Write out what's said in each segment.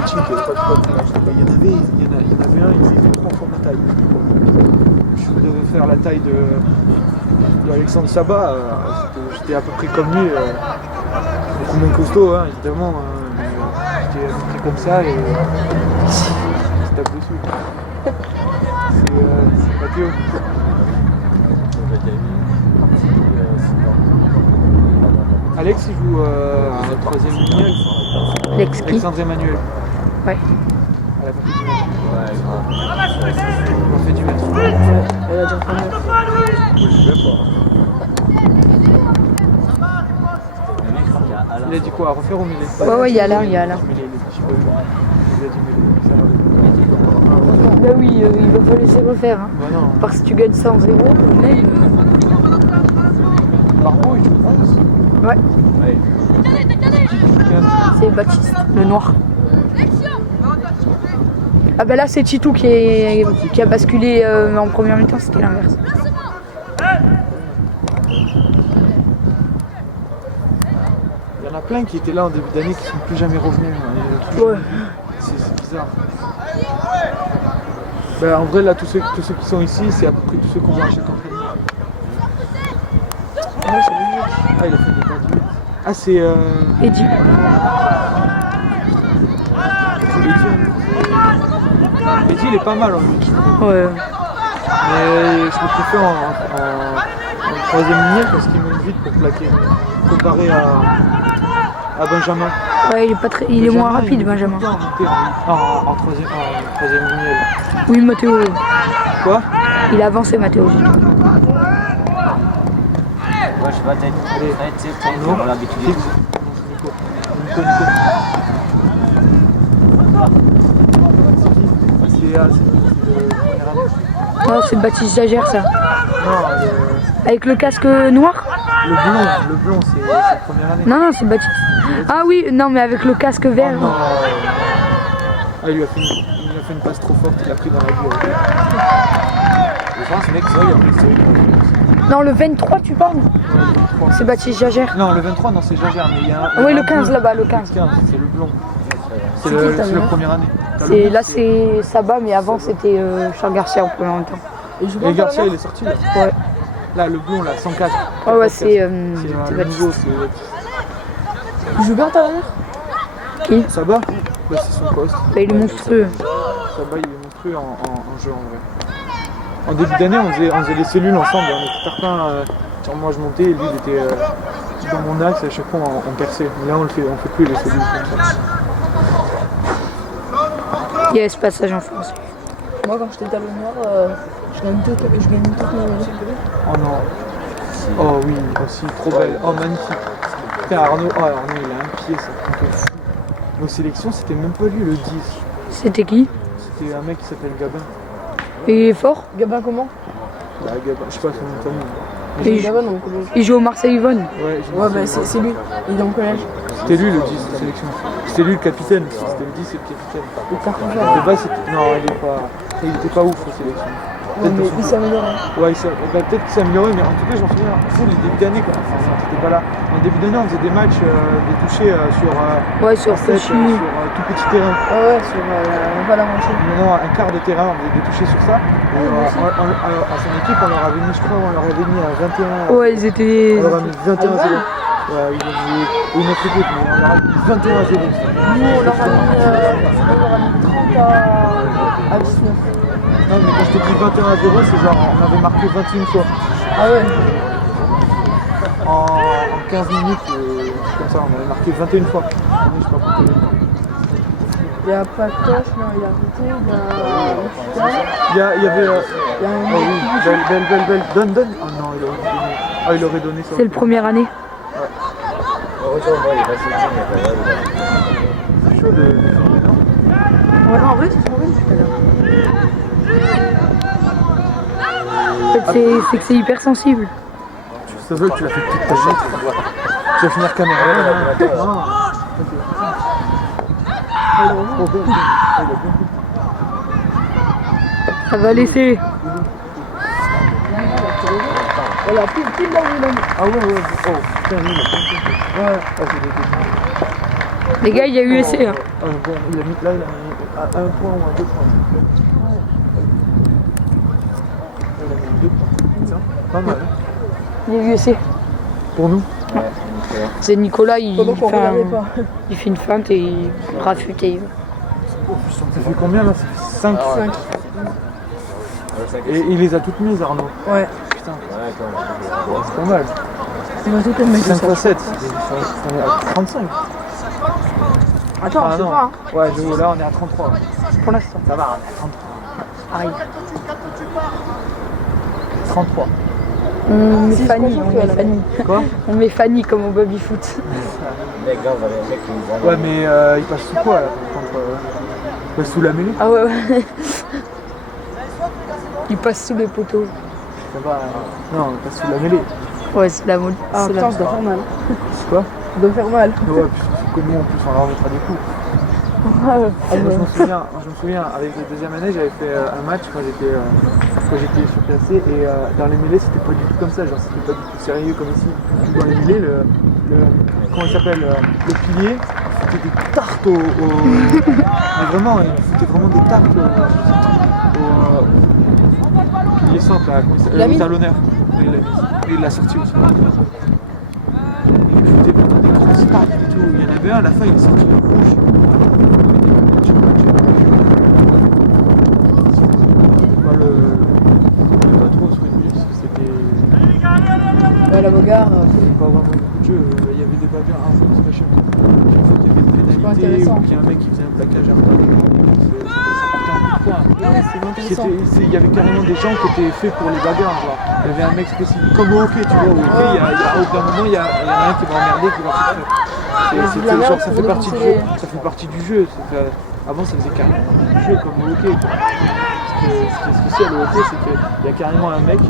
coaching, il y en avait un, il faisait 3 fois ma taille. Je devais faire la taille de Alexandre Sabat, j'étais à peu près comme lui, beaucoup moins costaud, hein, évidemment. J'étais à peu près comme ça et je tape dessus. C'est Mathéo. Alex il joue à la 3ème ligne. Alex qui? Alexandre Emmanuel. Ouais. Elle a pas fait du mètre. Ouais, grave. Elle a fait du mètre. Elle a déjà fait Il a dit quoi? À refaire au milieu? Ouais, il y a là, il y a là. Il a dit mais Bah oui, il va pas laisser refaire. Hein. bah non. Parce que tu gagnes 100-0, même. Barbeau il joue pas. Ouais. C'est Baptiste, le noir. Ah bah là c'est Chitou qui a basculé en première mi-temps, c'était l'inverse. Il y en a plein qui étaient là en début d'année qui sont plus jamais revenus. Ouais. C'est bizarre. Bah, en vrai là tous ceux qui sont ici c'est à peu près tous ceux qu'on voit à chaque entraînement. Ah il a fait des pas de 8. Ah c'est Eddy. Eddy il est pas mal en lui. Ouais. Mais je le préfère en 3ème ligne parce qu'il monte vite pour plaquer. Comparé à Benjamin. Ouais, il est moins rapide, Benjamin. En 3ème ligne. Oui, Mathéo. Quoi? Il a avancé, Mathéo. Ouais, je sais pas, t'as été on l'habitude. Nico. C'est le premier année. Non, c'est Baptiste Jagère, ça. Non, Avec le casque noir? le blond, c'est la première année. Non, c'est Baptiste. Ah oui, non, mais avec le casque vert. Oh, non. Ah, il a fait une passe trop forte, il a pris dans la gueule. Je pense, mec, ça, il a pris celui. Non, le 23, tu parles? C'est Baptiste Jagère. Non, le 23, non, c'est Jagère, mais il y a un. Oui, le 15 là-bas, le 15. C'est le blond. C'est le première année. Là, c'est Sabat, mais avant, c'était Charles Garcia en premier temps. Et Garcia, il est sorti là. Ouais. Là, le blond, là, 104. Ah ouais, c'est le Baptiste. nouveau, Il joue bien ta dernière? Qui? Sabat, bah, c'est son poste. Bah, il est monstrueux. Sabat, il est monstrueux en jeu en vrai. En début d'année, on faisait les cellules ensemble. On était certains. Moi, je montais et lui, il était dans mon axe. Et à chaque fois, on perçait. Mais là, on fait plus les cellules comme ça. Yes, passage en France. Moi, quand j'étais talon noir, je gagne toute ma vie. Oh non. Oh oui, aussi, trop belle. Oh, magnifique. Putain, Arnaud, il a un pied, ça. Un peu fou. Nos sélections, c'était même pas lui le 10. C'était qui? C'était un mec qui s'appelle Gabin. Et il est fort? Gabin comment? Bah, Gabin, je sais pas son nom de famille. Et Gabin dans le collège. il joue au Marseille Yvonne. Ouais, Ouais, bah c'est lui. Il est dans le collège. c'était lui le 10 de sélection. C'était lui le capitaine. C'était le 10 et le capitaine. Le cartouche. De base, non, il était pas ouf aux sélections. Ouais, mais il s'est amélioré. Ouais, peut-être qu'il s'est amélioré, mais en tout cas, j'en souviens, les débuts d'année, quoi. Enfin, t'étais pas là. En début d'année, on faisait des matchs, des touchés sur. Ouais, sur sur Fauchy. tout petit terrain. Ah ouais, sur pas la moitié. Non, un quart de terrain, on faisait des touchés sur ça. Et, à son équipe, on leur avait mis, je crois, on leur avait mis à 21. Ouais, ils étaient. On leur a mis 21 0. Ouais, ils ont joué une autre équipe, mais on leur a mis 21 à 0. Nous, on leur a mis 30 à 19. Non, mais quand je te dis 21 à 0, c'est genre on avait marqué 21 fois. Ah ouais. En 15 minutes, comme ça, on avait marqué 21 fois. Je sais pas compter les temps. Il y a Patoche, non, il a arrêté, Il y avait. il y a Oh oui, belle. Donne. Oh non, il aurait donné. Ah, il aurait donné ça. C'est le première année. C'est chaud de. Ouais, en vrai, c'est trop bien tout à l'heure. En fait, c'est que c'est hyper sensible. Ça veut que tu l'as fait toute ta vie. Tu vas finir caméra. Ça va laisser. Voilà, pile là où il a mis. Ah ouais. Oh, putain, lui, il a pas de. Ouais, ah, c'est des. Les gars, il y a USC. Hein. Bon, il a mis là, il a mis à 1 point ou à 2 points. Il a mis 2 points. C'est ça? Pas mal. Il y a USC. Pour nous? Ouais, C'est Nicolas, il Pendant qu'on regardait pas. fait une feinte et il rafute et il va. Ça fait combien là? Ça fait 5. 5. Et il les a toutes mises, Arnaud. Ouais. Putain, Ouais, quand c'est pas mal. Il va tout le mettre 5 ça. x 7, on est à 35. Attends, Ah je sais non. pas. Hein. Ouais, là on est à 33. Pour l'instant. Ça va, on est à 33. Arrive. 33. On met Si, Fanny, je on pense met que Fanny. Quoi? On met Fanny comme au baby foot. les gars, vous avez un mec qui nous a. Ouais, mais il passe sous quoi là par contre, il passe sous la mêlée? Ah ouais, ouais. Il passe sous les poteaux. Ça va. Non, il passe sous la mêlée. Ouais, c'est la mode. Ah c'est putain, la... ça doit faire mal. Quoi? Ça doit faire mal. Ouais, puis comme nous en plus on leur mettra des coups. Moi, je me souviens, avec la deuxième année, j'avais fait un match quand j'étais surclassé et dans les mêlées, c'était pas du tout comme ça, genre c'était pas du tout sérieux comme ici. Dans les mêlées, comment il s'appelle, le pilier, c'était des tartes mais vraiment, il foutait vraiment des tartes au pilier centre, là, comment il s'appelle, au talonneur. Il l'a sorti aussi. Il foutait vraiment des grosses tartes et tout. Il y en avait un, à la fin, il est sorti rouge. Pas trop ce que parce que c'était Ouais, la bagarre. pas vraiment beaucoup de jeu. Il y avait des bagarres, ça me fait chiant. Chaque fois qu'il y avait une pas pénalité intéressant. ou qu'il y a un mec qui faisait un plaquage à retard, ça partait en coup de poing. Ouais, c'est intéressant. Il y avait carrément des gens qui étaient faits pour les bagarres. Genre. Il y avait un mec spécifique, comme au hockey, tu vois. Au hockey, au bout d'un moment, il y en a un qui va emmerder, qui va tout faire. de la merde, Ça pour fait partie du défoncer jeu. Ça fait partie du jeu. Avant, ça faisait carrément partie du jeu, comme au hockey. Quoi. Ce qui est spécial au hockey, c'est qu'il y a carrément un mec,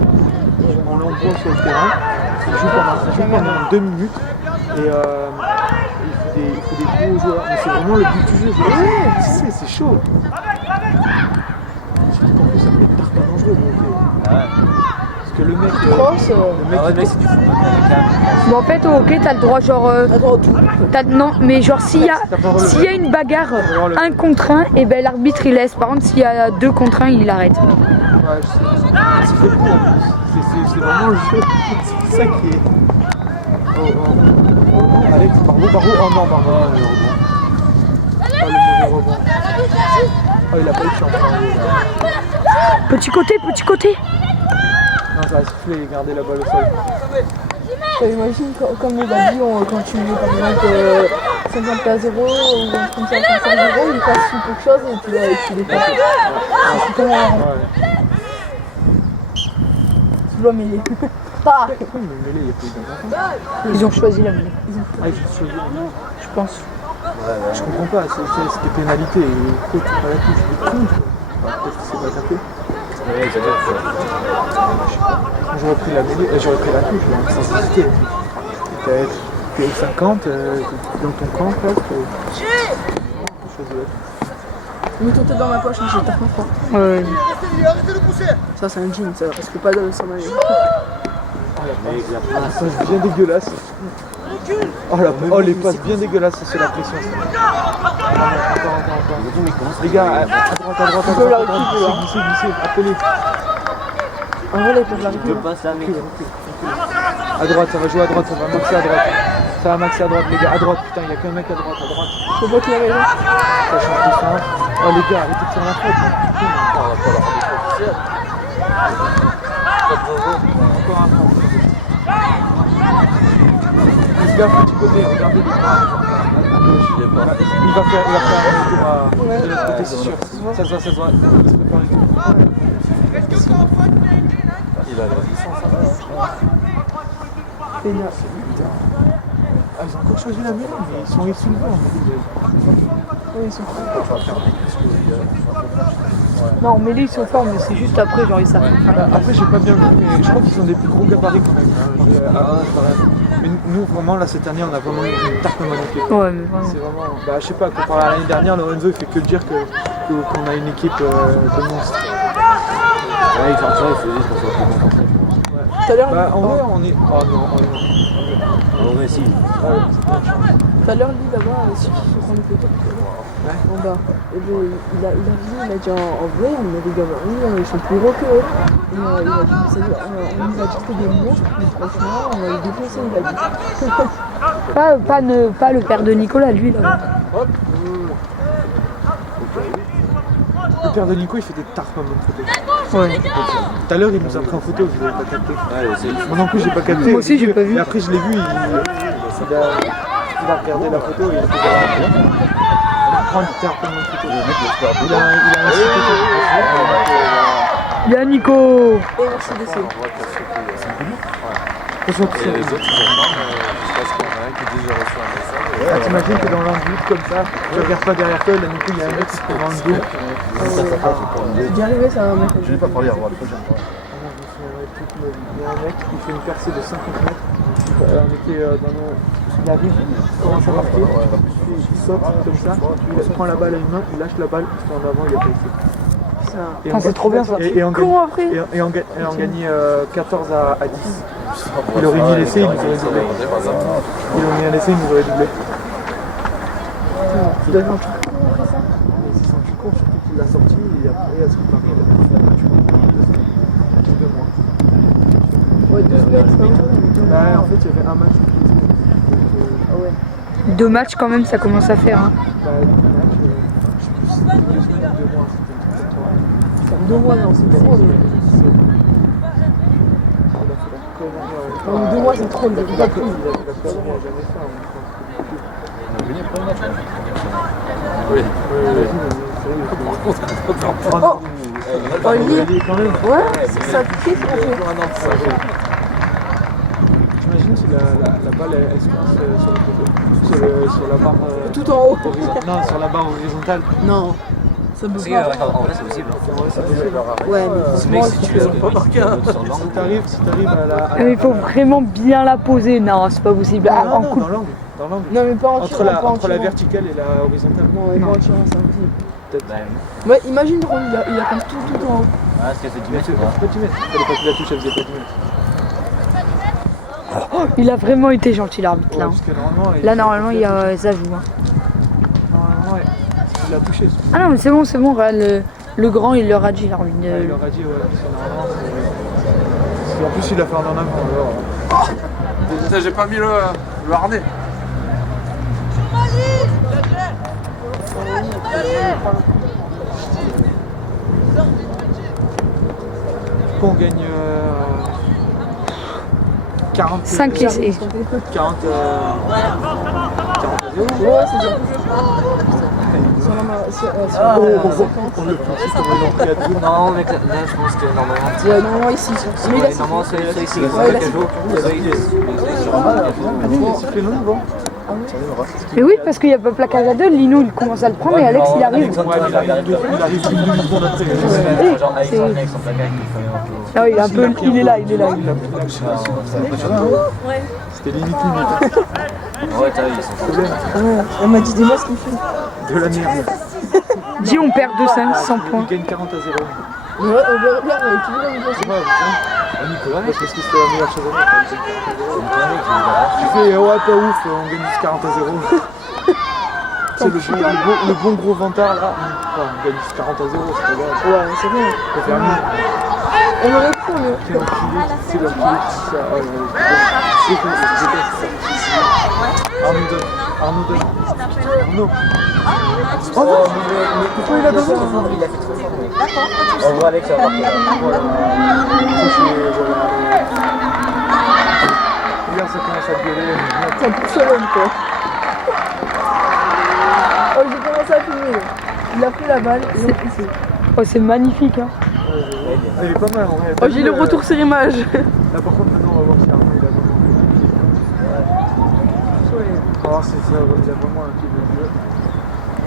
on l'envoie sur le terrain, il joue pendant 2 minutes et il faut des gros joueurs. Mais c'est vraiment le but du jeu. C'est chaud. Surtout qu'en plus, ça peut être tartin dangereux le hockey. Parce que le mec. Cross, Ah ouais, mec, c'est du foot. Bon, en fait, au hockey, t'as le droit, genre. attends, tout. Non, mais genre, s'il y a une bagarre 1 contre 1, et ben l'arbitre il laisse. Par contre, s'il y a 2 contre 1, il arrête. Ouais, je sais. C'est fait pour en plus. C'est vraiment le jeu. C'est ça qui est. Oh. Alex, Barbeau. Oh non, Barbeau. Oh, le mauvais rebond. Oh, il a pas eu de chance. Petit côté. Non, ça a sifflé, il gardait la balle au sol. Imagine comme les babys, quand tu mets par exemple 50 à 0 ou un truc comme ça, 50 à 0, ils passent sur quelque chose et tu les fais. C'est comment Ouais. tu dois mêler. Ah Pourquoi il me mêlait, il y a plus d'un Ils ont choisi la mêlée, Ah, il faut choisir. je pense. Je comprends pas, c'est des pénalités. Et l'autre, pas la touche, il est con. Peut-être qu'il s'est pas tapé. Ouais, c'est bien, Quand j'aurais pris la mêlée, j'aurais pris la touche, sans hésiter. T'es 50, dans ton camp, presque. Choisis la touche. mets ton tête dans ma poche, j'ai ta fort. Ouais. Ça, c'est un jean, ça risque pas de s'en aller. La passe bien dégueulasse. Oh, les passes bien dégueulasses, c'est la pression. Ça. Encore. Les gars, à droite. Glissez, appelez. En vrai, là, ils peuvent Je l'arrêter. passe la mec. À droite, ça va jouer à droite, ça va maxer à droite. Ça va maxer à droite, les gars, à droite, putain, il y a qu'un mec à droite. Faut pas qu'il arrive. Ça change de sens. Oh les gars, arrêtez de faire la faute. Encore un point. Les gars, petit côté, regardez les bras. À gauche. Il va faire un retour de l'autre côté, c'est sûr. Ça se voit. Il se prépare et tout. Il a la licence. Ah, ils ont encore choisi la mêlée, mais ils sont soulevés. Oui, ils sont Non, mêlée, ils sont forts, mais c'est juste après, genre, ils savent. Après, j'ai pas bien vu, mais je crois qu'ils ont des plus gros gabarits quand même. Mais nous, vraiment, là, cette année, on a vraiment une tarte magnifique. Ouais, mais vraiment. C'est vraiment. Bah, je sais pas, comparé à l'année dernière, Lorenzo, il fait que dire qu'on a une équipe de monstres. Ouais, il fait ça, il faut dire qu'on soit plus concentré. Tout à l'heure, Bah, en vrai, on est. Oh non, En vrai, si. Ouais, c'est pas une chance. Tout à l'heure, lui là-bas, celui qui fait prendre des photos, en bas. Et bien, il a dit en vrai, on a des gabarits, ils sont plus gros que eux. Et il a dit, on nous a dit que c'était des monstres, mais franchement, on va les défoncer, il a dit. Pas le père de Nicolas, lui là. Hop. Le père de Nico, il fait des tartes comme une photo. Ouais. Tout à l'heure, il nous a pris en photo, vous n'avez pas capté. Moi non plus, j'ai pas capté. Moi aussi, j'ai pas vu. Et après, je l'ai vu, il a regardé la photo et il a fait prendre une tarte comme une photo. Il a incité. Bien Nico. Et merci de ça. Et les autres, ils ont pas, jusqu'à ce qu'il y en a un qui dit j'ai reçu un message. Ah, t'imagines que dans l'ambulance comme ça, tu regardes pas derrière toi, là, du coup, il y a un mec qui se prend dans le dos. C'est déjà arrivé ça, mec. Je n'ai pas parlé avant, la prochaine fois. Il y a un mec qui fait une percée de 50 mètres. On était dans nos. Il arrive, il commence à marquer, il saute comme ça, il prend la balle à une main, il lâche la balle, il se fait en avant, il a pas essayé. Putain, c'est trop bien ça. Et on Comment après gagnait 14 à 10. Il aurait mis l'essai, il nous aurait doublé. Il aurait mis un essai, il nous aurait doublé. Tu dois faire un truc après ça. Mais c'est son con, surtout qu'il l'a sorti et après, à ce qui paraît, il a fait un match pendant 2 mois. Ouais, 2 semaines, c'est pas longtemps. Bah, en fait, il y avait un match toutes les semaines. Ah ouais. 2 matchs quand même, ça commence à faire. Hein. Bah, 2 matchs, je sais plus si c'était 2 semaines ou 2 mois, c'était un truc comme ça. 2 mois, non, c'est trop. Mais... 2 mois, c'est trop. Il a pas jamais fait. Oui. Oh, il est quand même. Ouais, ça kiffe en fait. T'imagines si la balle elle se coince sur le côté, sur la barre. Tout en haut. Non, sur la barre horizontale. Non, ça peut Si, pas. en vrai, c'est possible. Ouais, mais Ce mec, si tu le pas marqué. Si t'arrives à la. Mais il faut vraiment bien la poser. Non, c'est pas possible. Ah, en coup. Dans l'angle. non, mais pas en Entre tirant, pas en la tirant. verticale et la horizontale. Non, mais pas en tirant, c'est impossible. Bah, Ouais, imagine, il a comme tout en haut. ah, ce qu'elle fait du Mais mètre, c'est quoi. pas 10 mètres. Fallait pas qu'il la touche, elle faisait pas 10 mètres. Il a vraiment été gentil l'arbitre là. Ouais, parce que normalement, Là normalement il y a Zavou. Hein. Normalement, ouais. Il l'a touché. Ah non mais c'est bon, regarde, le grand il leur a dit l'arbitre. Il leur a dit, ouais, parce que normalement, c'est. En plus, il a fait un en avant, alors. Putain, j'ai pas mis le harnais. On gagne 40. 5 essais. 40. 40 Ouais, c'est bien. Sur la main, on le fait aussi comme ils l'ont pris à 2. Non, mec, là, je pense que normalement. Ouais, normalement ici. Mais il a Normalement, c'est ici. Ouais, il a Il s'est fait long, bon. Mais oui parce qu'il n'y a pas placage à 2, Lino il commence à le prendre et Alex il arrive. Ouais, mais il arrive une demi-seconde après. Genre, Alexandre avec son placage qui fait un peu. Ah oui, il est un peu. Il est là. C'est impressionnant. C'était limite. Ouais, t'as vu, ils sont Elle m'a dit, dis-moi ce qu'il fait. De la merde. Dis on perd 2-5, 100 points. Il gagne 40 à 0. Ouais, on verra bien, mais tu veux la C'est pas Nicolas, parce que c'était la meilleure chose à faire. Tu fais, ouais, pas ouf, on gagne juste 40 à 0. C'est le bon gros vantard là. On gagne juste 40 à 0, c'est pas grave. Ouais, c'est bien. On peut faire mieux. On aurait pu, mieux. C'est l'enculé, c'est l'enculé qui ça. C'est quoi, c'est Arnaud donne. Arnaud. Oh non, mais pourquoi il a donné? Il a fait trop fort, mec. On voit Alex à partir là. Regarde, ça commence à gueuler. C'est un Barcelone, quoi. Oh, j'ai commencé à filmer, là. Il a pris la balle et on poussé. Oh c'est magnifique hein. Il est pas mal en vrai. Oh, j'ai le retour sur image. Là par contre maintenant on va voir si Arnaud il a vraiment on va voir si il a vraiment un pied de jeu.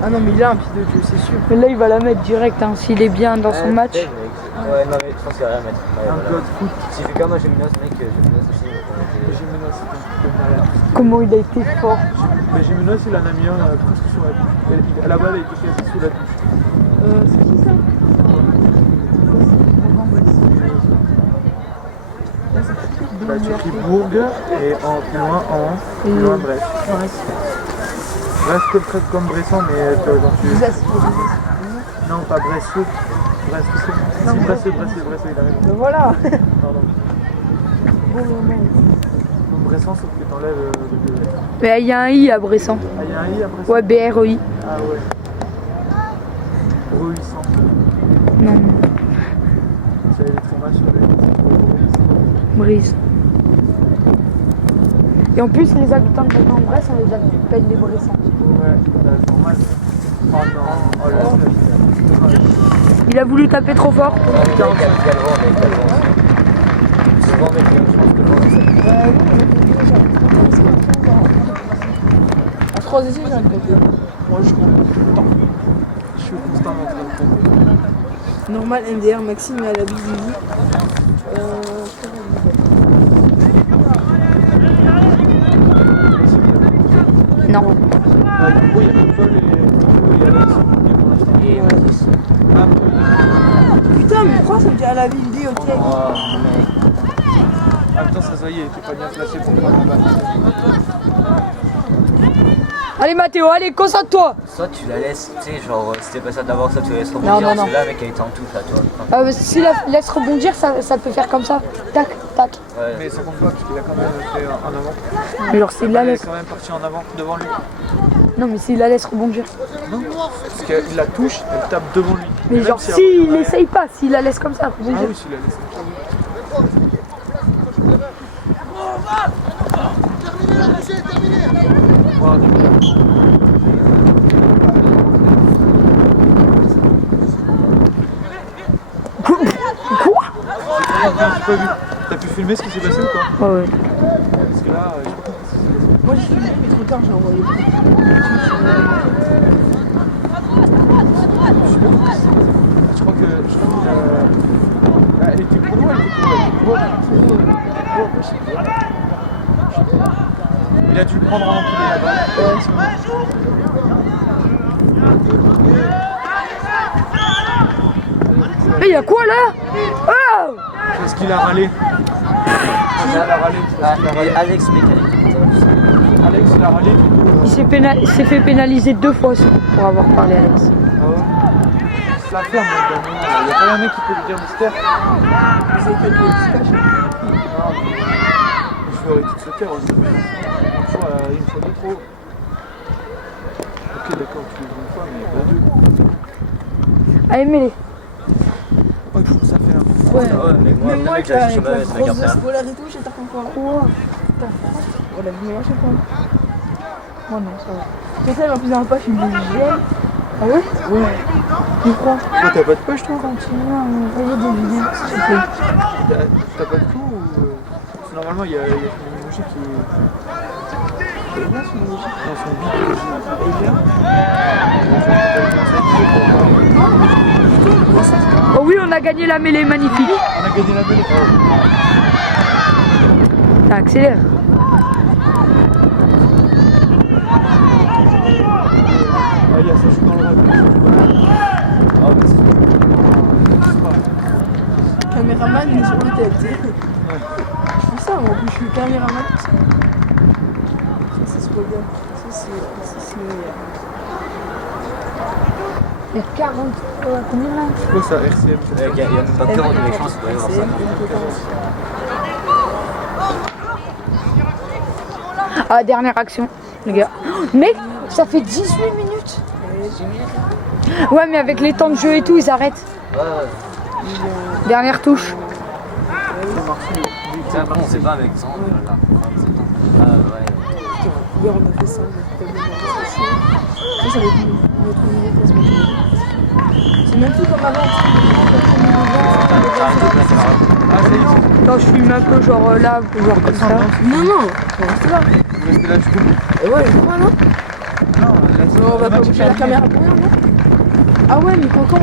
Ah non, mais il a un pied de Dieu, c'est sûr. Mais là il va la mettre direct hein, s'il est bien dans son match. Ouais, non, mais je pense qu'il va rien mettre. Ouais, Un voilà. peu de foot. S'il fait comme moi, Géminos, mec, Géminos aussi. Gémenos c'est un truc de malade. Comment il a été fort. Mais Gémenos il en a mis un presque sur la touche. À la balle il était quasi sous la touche. C'est qui ça? Bah, tu écris Bourg et en plus loin en plus loin bref. Là, c'est comme Bressan, mais tu vois, genre, tu... Non, pas Bresseux. Bresseux. Si, Bresseux, il a raison. Ben voilà. Pardon. Bon moment. Comme Bressan, sauf que t'enlèves le... Mais il y a un I à Bressan. Ah, il y a un I à Bressan? Ouais, BREI. Ah ouais. Rehuissant. Non, Ça, il est très mal sur les... Brise. Et en plus, les habitants de Bourg-en-Bresse, on les appelle les Bressans. Ouais, bah, normal. Oh non, oh là là. Il a voulu taper trop fort. À 3 essais, j'ai un côté. Moi, je compte tout le temps. Je suis constamment en train de compter. Normal, MDR, Maxime est à la BZZ. Non. Du coup, il y a Paul et Alex pour l'instant. Et Mathis. Ah, Putain, mais pourquoi ça me dit à la BZZ, ok? Oh, mec. ah, putain, ça y est, t'es pas bien placé pour prendre la balle. Allez Mathéo, allez, concentre-toi. Soit tu la laisses, tu sais, genre, si t'es pas ça d'abord, ça tu la laisses Non, rebondir. non, non. Là, mec, elle était en touche, là, toi. Si la laisse rebondir, ça peut faire comme ça. Tac, tac. Ouais. Mais ça compte pas, parce qu'il a quand même fait en avant. Mais genre, s'il la Il est laisse. quand même parti en avant, devant lui. Non, mais s'il la laisse rebondir. Non, parce qu'il la touche, elle tape devant lui. Mais Même genre, si s'il après, essaye pas, s'il la laisse comme ça, Ah rebondir. oui, s'il la laisse. Voilà, donc, Quoi? j'ai pas vu. T'as pu filmer ce qui s'est passé ou pas? Ouais, ouais. Parce que là, je sais pas ce qui s'est passé. Moi, j'ai filmé, mais trop tard, j'ai envoyé. Je crois qu'il a... Elle était pour loin, elle était pour loin. Je sais pas. Il a dû le prendre en enculé la balle. Mais y'a quoi là? Oh! Parce qu'il a râlé. Il a râlé. Ah, Parce qu'il a et râlé. Alex Mécanique. Alex, il a râlé, du coup. Il s'est fait pénaliser 2 fois pour avoir parlé à Alex. Ah ouais. C'est la ferme, il n'y a pas un mec qui peut lui dire de se taire. Vous avez quelques petits caches. Je veux arrêter de se taire aussi. Une fois de trop. Ok, d'accord, tu le dis une fois, mais pas deux. Allez, mets-les. Oh, il faut que ça fait un. Ouais. Ah ouais, mais moi, Mais le moi, mec, tu vois, j'ai avec jamais la avec ce mec grosse après. scolaire et tout, j'étais encore. Quoi? Voilà, vous m'avez acheté quoi? Moi, non, ça va. C'est ça, elle m'a plus dans la poche, il me gèle. Ah ouais? Ouais. Tu crois? Toi, t'as pas de poche, toi? Continue à m'envoyer des vidéos, s'il te plaît. T'as pas de clou ou. Parce que normalement, il y a son emoji qui. Il est là, son emoji? Non, son bip. Il est là. Oh oui, on a gagné la mêlée, magnifique. On a gagné la mêlée. Ça accélère. Ah, il y a ça, je suis dans le rêve. Ah, mais c'est- Caméraman, mais sur la tête. Je fais ça, moi, en plus, je suis caméraman. Ça, c'est trop bien. Ça, c'est meilleur. Il y a 40. Combien là? C'est quoi ça, RCM? Il y a même pas 40 de chance, il doit y avoir 50. Ah, dernière action, les gars. Mec, ça fait 18 minutes. Ouais, mais avec les temps de jeu et tout, ils arrêtent. Ouais, ouais. Dernière touche. Tiens, par contre, c'est pas avec Sandre, là. 27 ans. Ah, ouais. Hier, on a fait ça. On a fait ça, ça va être notre niveau pour se mettre. C'est même plus comme avant. Ah, ça y est, Attends, je filme un peu, genre là, genre comme ça. Non, non, on reste là. vous restez là, du coup. Et ouais, je crois, non? Non, là, On va pas bouger la caméra pour rien, non? Ah ouais, mais quand